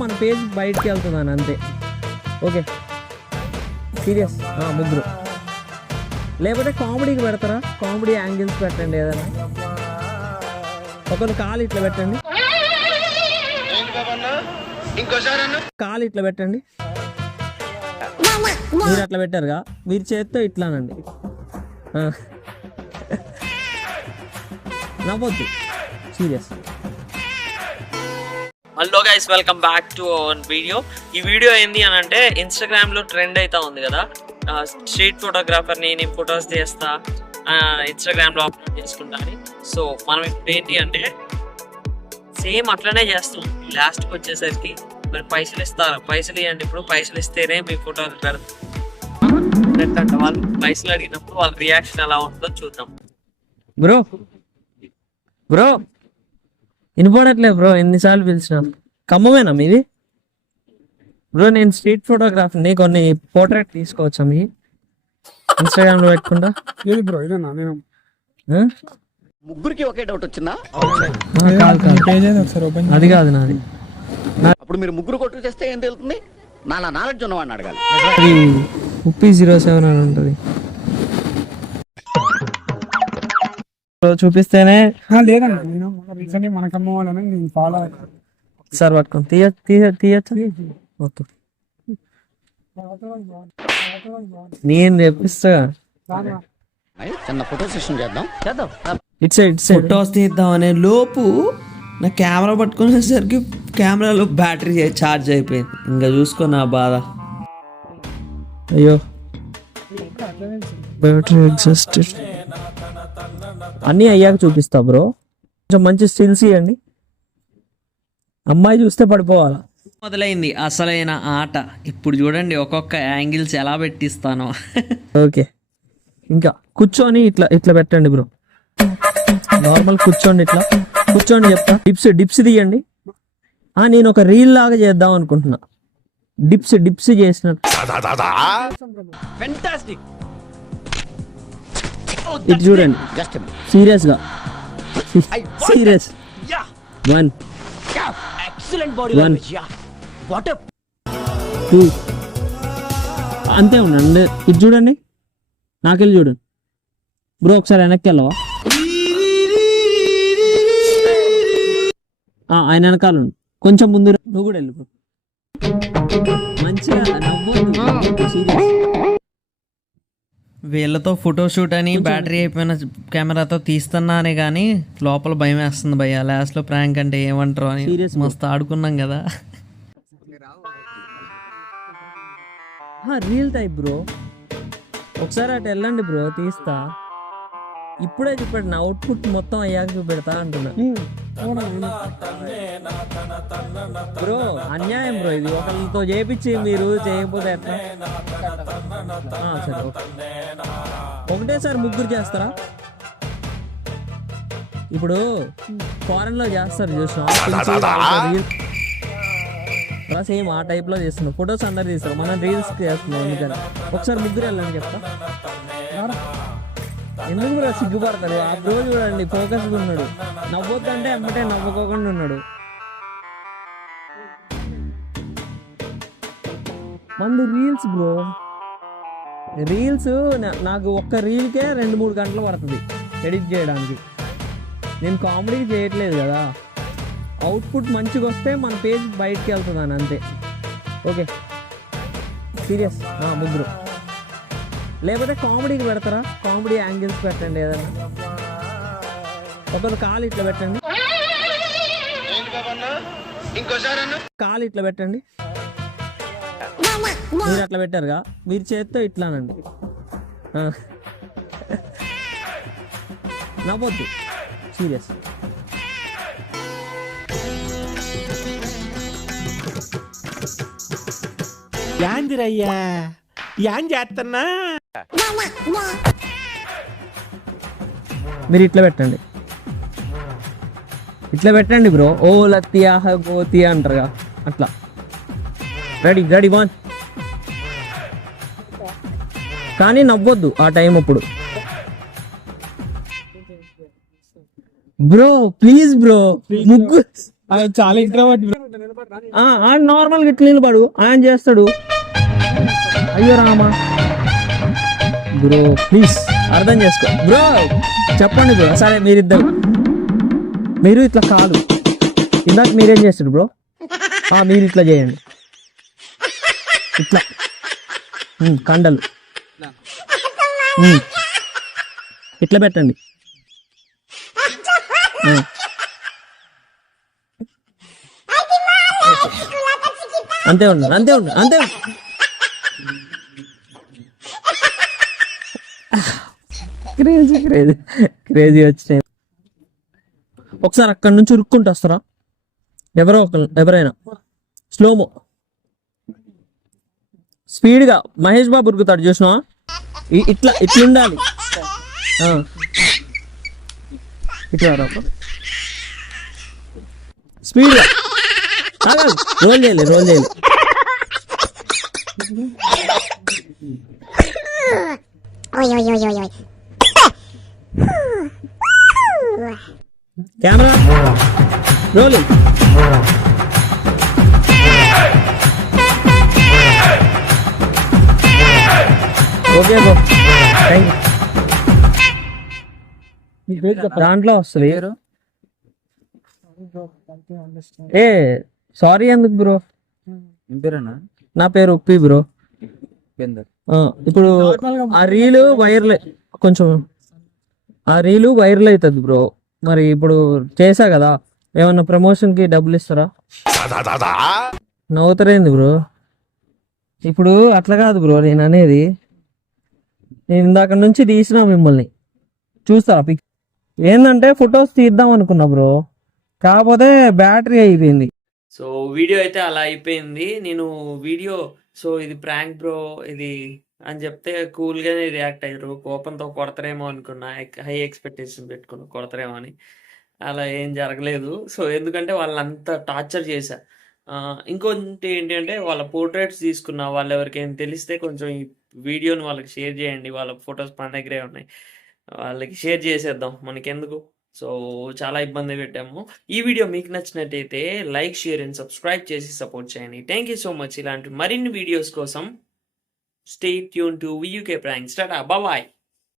మన పేజ్ బయటికి వెళ్తుందని అంతే. ఓకే. సీరియస్. ముగ్గురు. లేకపోతే కామెడీకి పెడతారా? కామెడీ యాంగిల్స్ పెట్టండి ఏదైనా. ఒకరు కాలు ఇట్లా పెట్టండి. కాలు ఇట్లా పెట్టండి. మీరు అట్లా పెట్టారుగా? మీరు చేత్తో ఇట్లానండి. నవ్వద్దు. Serious. Hello guys welcome back to our video ఈ వీడియో ఏంది అని అంటే ఇన్స్టాగ్రామ్లో ట్రెండ్ అయితే ఉంది కదా. స్ట్రీట్ ఫోటోగ్రాఫర్ నేను ఫొటోస్ తీస్తా ఇన్స్టాగ్రామ్లో అప్లోడ్ చేసుకుంటా అని. సో మనం ఇప్పుడు ఏంటి అంటే సేమ్ అట్లనే చేస్తాం. లాస్ట్కి వచ్చేసరికి మరి పైసలు ఇస్తారు? పైసలు ఇవ్వండి ఇప్పుడు. పైసలు ఇస్తేనే మీ ఫోటోలు పెడతాం వాళ్ళు పైసలు అడిగినప్పుడు వాళ్ళ రియాక్షన్ ఎలా ఉంటుందో చూద్దాం. బ్రో బ్రో వినపడట్లే బ్రో ఎన్నిసార్లు పిలిచిన. ఖమ్మమేనా మీది? బ్రో నేను స్ట్రీట్ ఫోటోగ్రాఫర్ని కొన్ని పోర్ట్రేట్ తీసుకోవచ్చా మీ? ఇన్స్టాగ్రామ్లో పెట్టుకుంటా. ఏది బ్రో ఇదేనా నేను? ముగ్గురికి ఒకే డౌట్ వచ్చిందా? ఆ, కాదు కాదు. పేజ్ అయితే ఒకసారి ఓపెన్ అది కాదు నాది. అప్పుడు మీరు ముగ్గురు కొట్టు చేస్తే ఏం తెలుస్తుంది? నాలా నాలెడ్జ్ ఉన్నవాడిని అడగాలి. అది ఉప్పి జీరో సెవెన్ అని ఉంటుంది. చూపిస్తేనే లేదన్న నేను మొన్న రీసెంట్లీ మన కమ్మ వాళ్ళని నేను ఫాలో సార్ పట్టుకోండి. తీయ తీయ తీయచ్చా? ఓకే. నేను తెప్పిస్తా. చిన్న ఫోటో సెషన్ చేద్దాం. చేద్దాం. ఫొటోస్ తీద్దామనే లోపు నా కెమెరా పట్టుకునేసరికి కెమెరాలో బ్యాటరీ ఛార్జ్ అయిపోయింది. ఇంకా చూసుకో నా బాధ. అయ్యో. బ్యాటరీ ఎగ్జాస్టెడ్ అన్నీ అయ్యాక చూపిస్తా బ్రో కొంచెం మంచి స్టిల్స్ ఇవ్వండి అమ్మాయి చూస్తే పడిపోవాలా? మొదలైంది అసలైన ఆట. ఇప్పుడు చూడండి ఒక్కొక్క యాంగిల్స్ ఎలా పెట్టిస్తానో. ఓకే. ఇంకా కూర్చొని ఇట్లా ఇట్లా పెట్టండి బ్రో నార్మల్ కూర్చోండి ఇట్లా. కూర్చోండి చెప్తా. డిప్స్ డిప్స్ తీయండి. ఆ, నేను ఒక రీల్ లాగా చేద్దాం అనుకుంటున్నా. డిప్స్ డిప్స్ చేసినట్టు. ఇది చూడండి. జస్ట్ సీరియస్గా సీరియస్. వన్. వన్. టూ. అంతే ఉండండి. ఇది చూడండి. నాకెళ్ళి చూడండి బ్రో ఒకసారి వెనక్కి వెళ్ళవా? ఆయన వెనకాల ఉండు. కొంచెం ముందు. నువ్వు కూడా వెళ్ళు బ్రో. మంచిగా నవ్వొద్దు. సీరియస్. వీళ్ళతో ఫోటోషూట్ అని బ్యాటరీ అయిపోయిన కెమెరాతో తీస్తున్నానే కానీ లోపల భయం వేస్తుంది భయ్య. లాస్ట్లో ప్రాంక్ అంటే ఏమంటారు అని. మస్తు ఆడుకున్నాం కదా. రియల్ టైప్ బ్రో ఒకసారి అటు వెళ్ళండి బ్రో తీస్తా. ఇప్పుడే చూపెట్టిన అవుట్పుట్ మొత్తం అయ్యాక చూపెడతా అంటున్నా. బ్రో అన్యాయం బ్రో ఇది. ఒకరితో చేపించి మీరు చేయకపోతే ఎట్లా? సరే. ఒకటేసారి ముగ్గురు చేస్తారా? ఇప్పుడు ఫారెన్లో చేస్తారు చూసిన సేమ్ ఆ టైప్లో చేస్తున్నాం ఫొటోస్ అందరు తీస్తారు. మనం రీల్స్ చేస్తున్నాం అందుకని ఒకసారి ముగ్గురు వెళ్ళండి చెప్తా. ఎందుకు సిగ్గుపడతాడు ఆ బ్రో చూడండి ఫోకస్ ఉన్నాడు. నవ్వొద్దంటే అమ్మటే నవ్వుకోకుండా ఉన్నాడు. మంది రీల్స్ బ్రో రీల్స్ నాకు ఒక్క రీల్కే రెండు మూడు గంటలు పడుతుంది ఎడిట్ చేయడానికి. నేను కామెడీ చేయట్లేదు కదా. అవుట్పుట్ మంచిగా వస్తే మన పేజ్ బయటికి అని అంతే. ఓకే. సీరియస్ ముగ్గురు. లేకపోతే కామెడీకి పెడతారా? కామెడీ యాంగిల్స్ పెట్టండి ఏదైనా. ఒకరు కాలు ఇట్లా పెట్టండి. కాలు ఇట్లా పెట్టండి. మీరు అట్లా పెట్టారుగా? మీరు చేత్తో ఇట్లానండి. నవ్వద్దు. సీరియస్. యాందిరయ్యా. యాన్ చేస్తున్నా మీరు ఇట్లా పెట్టండి. ఇట్లా పెట్టండి బ్రో. ఓ లత్తియా గోతియా అంటారుగా. అట్లా. రెడీ రెడీ వన్ కానీ నవ్వొద్దు ఆ టైం అప్పుడు బ్రో ప్లీజ్ బ్రో. ముగ్గురు అది చాలా ఇంట్రోవర్ట్ ఆయన నార్మల్గా ఇట్లా నిలబడు. ఆయన చేస్తాడు. అయ్యో రామా. Bro please. అర్థం చేసుకో. బ్రో చెప్పండి బ్రో. సరే మీరిద్దరు. మీరు ఇట్లా కాదు. ఇందాక మీరేం చేస్తారు బ్రో? ఆ, మీరు ఇట్లా చేయండి. ఇట్లా. కండలు. ఇట్లా పెట్టండి. అంతే ఉండు అంతే ఉండు అంతే ఉండు. క్రేజీ క్రేజీ క్రేజీ వచ్చినాయి. ఒకసారి అక్కడి నుంచి ఉరుక్కుంటూ వస్తారా? ఎవరో ఒక ఎవరైనా. స్లోమో. స్పీడ్గా మహేష్ బాబు ఉరుకుతాడు చూసినా ఇట్లా ఇట్లా ఉండాలి ఆ. ఇట్లా స్పీడ్గా. రోల్ చేయాలి రోల్ చేయాలి camera? Rolling. Okay bro. Thank you దాంట్లో వస్తుంది. ఏ సారీ ఎందుకు బ్రో? నా పేరు ఉప్పి బ్రో. ఆ, ఇప్పుడు ఆ రీలు వైరల్ కొంచెం ఆ రీలు వైరల్ అవుతుంది బ్రో. మరి ఇప్పుడు చేసా కదా. ఏమన్నా ప్రమోషన్కి డబ్బులు ఇస్తారా? నవ్వుతారేంది బ్రో? ఇప్పుడు అట్లా కాదు బ్రో నేను అనేది. నేను ఇందాక నుంచి తీసిన మిమ్మల్ని. చూస్తారా పిక్ ఏంటంటే ఫొటోస్ తీద్దాం అనుకున్నా బ్రో. కాకపోతే బ్యాటరీ అయిపోయింది. సో వీడియో అయితే అలా అయిపోయింది. నేను వీడియో సో ఇది ప్రాంక్ బ్రో ఇది అని చెప్తే కూల్ గానే రియాక్ట్ అయ్యారు. కోపంతో కొడతారేమో అనుకున్నా. హై ఎక్స్పెక్టేషన్ పెట్టుకున్నా. కొడతారేమో అని. అలా ఏం జరగలేదు. సో ఎందుకంటే వాళ్ళంతా టార్చర్ చేశా. ఇంకోటి ఏంటంటే వాళ్ళ పోర్ట్రేట్స్ తీసుకున్న వాళ్ళు ఎవరికైనా తెలిస్తే కొంచెం ఈ వీడియోని వాళ్ళకి షేర్ చేయండి. వాళ్ళ ఫొటోస్ మన దగ్గరే ఉన్నాయి. వాళ్ళకి షేర్ చేసేద్దాం. మనకెందుకు? సో చాలా ఇబ్బంది పెట్టాము. ఈ వీడియో మీకు నచ్చినట్టయితే లైక్ షేర్ అండ్ సబ్స్క్రైబ్ చేసి సపోర్ట్ చేయండి. Thank you so much. ఇలాంటి మరిన్ని వీడియోస్ కోసం Stay tuned to VUK Pranks. Tata. Bye bye.